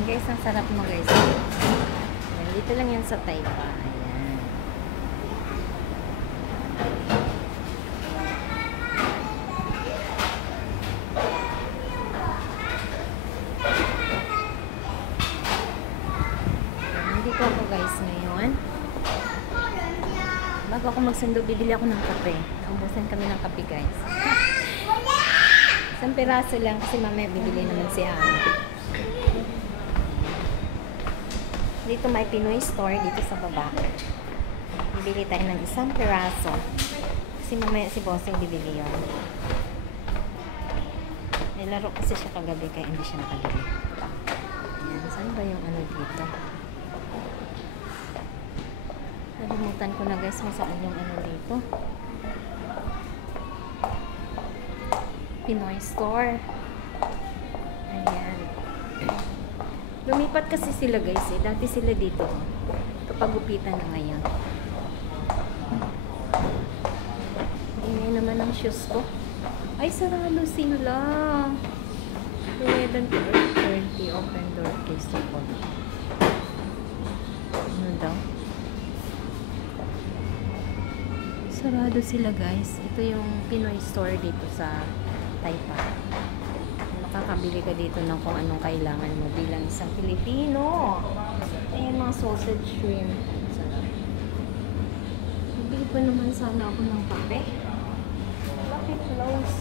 Ayan guys, ang sarap mo guys. Ayan, dito lang yan sa Taypa. Ayan. Nandito ako guys ngayon. Bago ako magsundo, bibili ako ng kape. Naubusan kami ng kape guys. Isang piraso lang kasi mamaya bibili naman si Ana. Dito may Pinoy store dito sa baba. Bibili tayo ng isang piraso. Kasi mamaya si Bossing bibili yun. Nilaro kasi siya kagabi kaya hindi siya nakabili. Ayan, saan ba yung ano dito? Nalimutan ko na guys kung saan yung ano dito. Pinoy store. Ayan. Lumipat kasi sila guys eh. Dati sila dito. Kapagupitan na ngayon. Ingay naman ang shoes ko. Ay, sarado sila. 11 to 30. Open door case po. Ano daw? Sarado sila guys. Ito yung Pinoy store dito sa Taypa. Makakabili ka dito ng kung anong kailangan mo bilang isang Pilipino. Ayan mga sausage shrimp. Sarap. Bibili pa naman sana ako ng kape. Bakit close?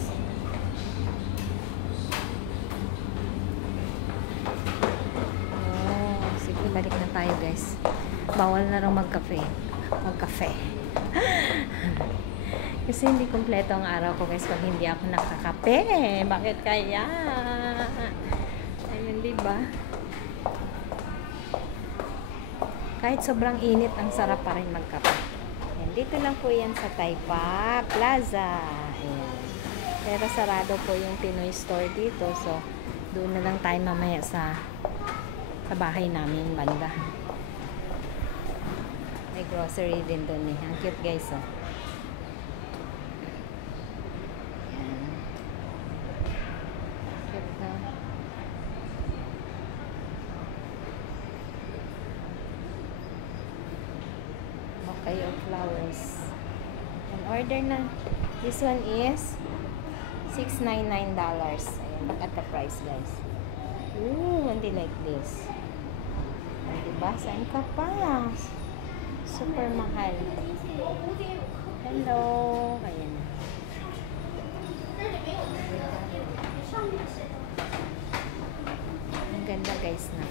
Oh, sige, balik na tayo guys. Bawal na rin magkape. Magkafe. Kasi hindi kompleto ang araw ko guys pag hindi ako nakakape. Bakit kaya? Ayun, diba? Kahit sobrang init, ang sarap pa rin magkape. Ayan, dito lang po yan sa Taypa Plaza. Ayan. Pero sarado po yung Pinoy store dito. So, doon na lang tayo mamaya sa bahay namin banda. May grocery din doon eh. Ang cute guys oh. Bouquet of flowers. And order na. This one is $699. Ayan, look at the price guys. Ooh, hindi like this. Ayan, diba? Saan ka pa? Super mahal. Hello. Ayan. Ang ganda guys na.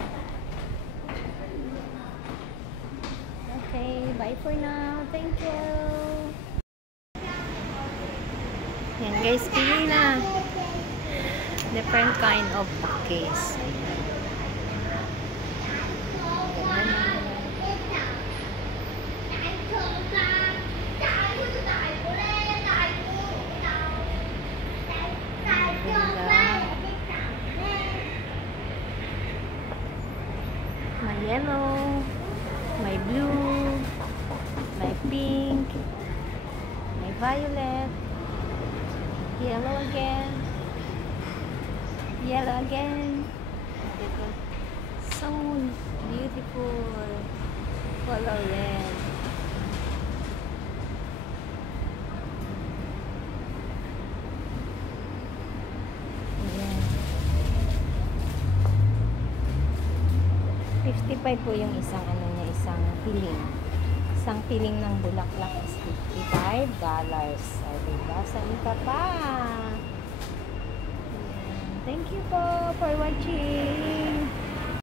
Okay, bye for now. Thank you. Yan guys, pili na. Different kind of bouquets. May yellow, may blue, may pink, may violet, yellow again, yellow again. So beautiful color red. Ayan. 55 po yung isang ano niya, isang piling. Isang piling ng bulaklak is $55. O, diba? Saan ka pa? Thank you po for watching.